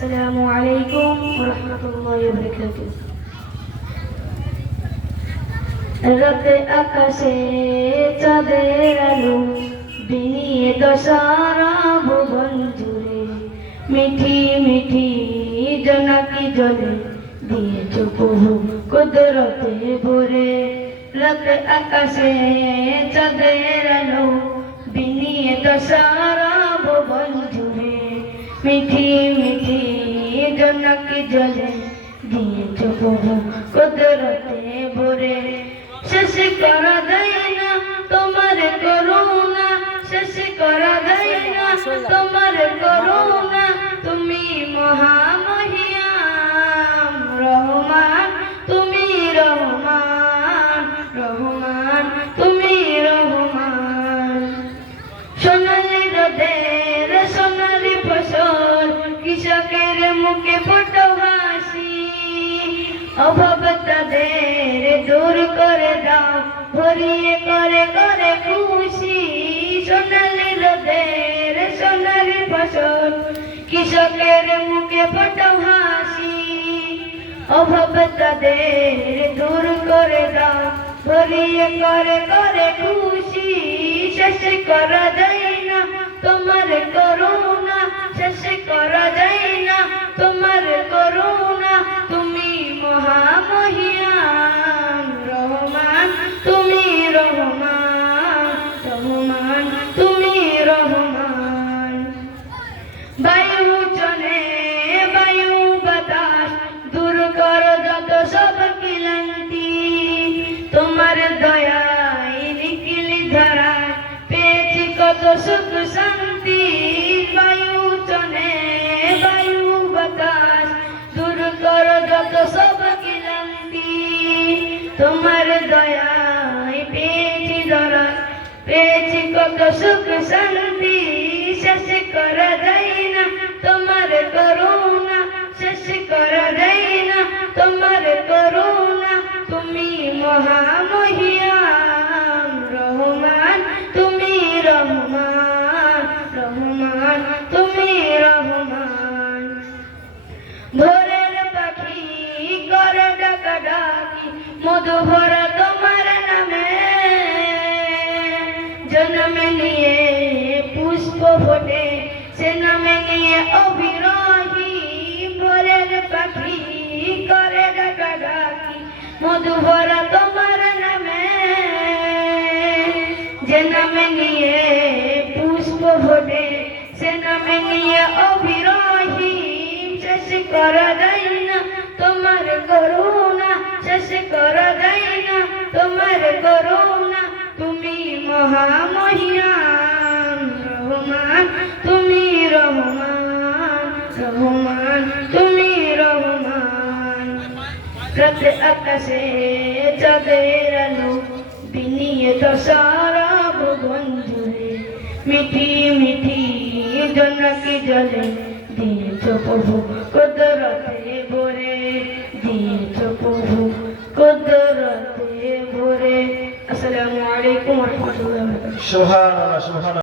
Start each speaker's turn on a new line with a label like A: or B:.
A: আসসালামু আলাইকুম রহমতুল্লাহ বরকাত রাতে আকাশে চাঁদের আলো দিয়ে দশারা ভুবন জুড়ে, মিঠি মিঠি জোনাকি জলে দিয়ে চুপহু কুদরতে ভরে। রাতে আকাশে চাঁদের আলো বিনিয়ে দশারা ভুবন জুড়ে, মিঠি জনাকি জলে দিয়েছ প্রভু কুদরতে ভরে। শেষ করা দেয় না তোমার করুণা, শেষ করা দেয় না তোমার করুণা। করে দাও ভরিয়ে করে করে খুশি, সোনালি রোদের সোনালি ফসল। কৃষকের মুখে ফটো হাসি, অভাব তাদের দূর করে দাও। ভরিয়ে করে করে খুশি, শেষ করা যায় না তোমার করুণা, শেষ দয়ায় নিখিলি ধরায়, পেয়েছি কত সুখ শান্তি। বায়ু চনে বায়ু বাতাস, দূর কর যত সব ক্লান্তি। তোমার দয়ায় পেয়েছি ধরা পেয়েছি কত সুখ শান্তি। ভোরের পাখি করে ডাকা ডাকি মধু নামে। জন্মে নিয়ে পুষ্প ফোটে সে নামে নিয়ে পাখি করে ডাকা ডাকি মধু নামে। যে পুষ্প ফোটে সে নামে নিয়ে করা যায় না তোমার করুণা শেষ করা যায় না তোমার করুণা, তুমি মহামহিয়ান, রহমান, তুমি রহমান রহমান, তুমি রহমান। রাত আকাশে চাঁদের আলো বিনিয়ে দশারা ভুবন জুড়ে, মিঠি মিঠি জনকি জলে দিয়েছ প্রভু কদরতে ভরে দিয়েছ প্রভু কদরতে ভরে। আসসালামু আলাইকুম রহমতুল্লাহ
B: সুবহানাল্লাহ সুবহানাল্লাহ।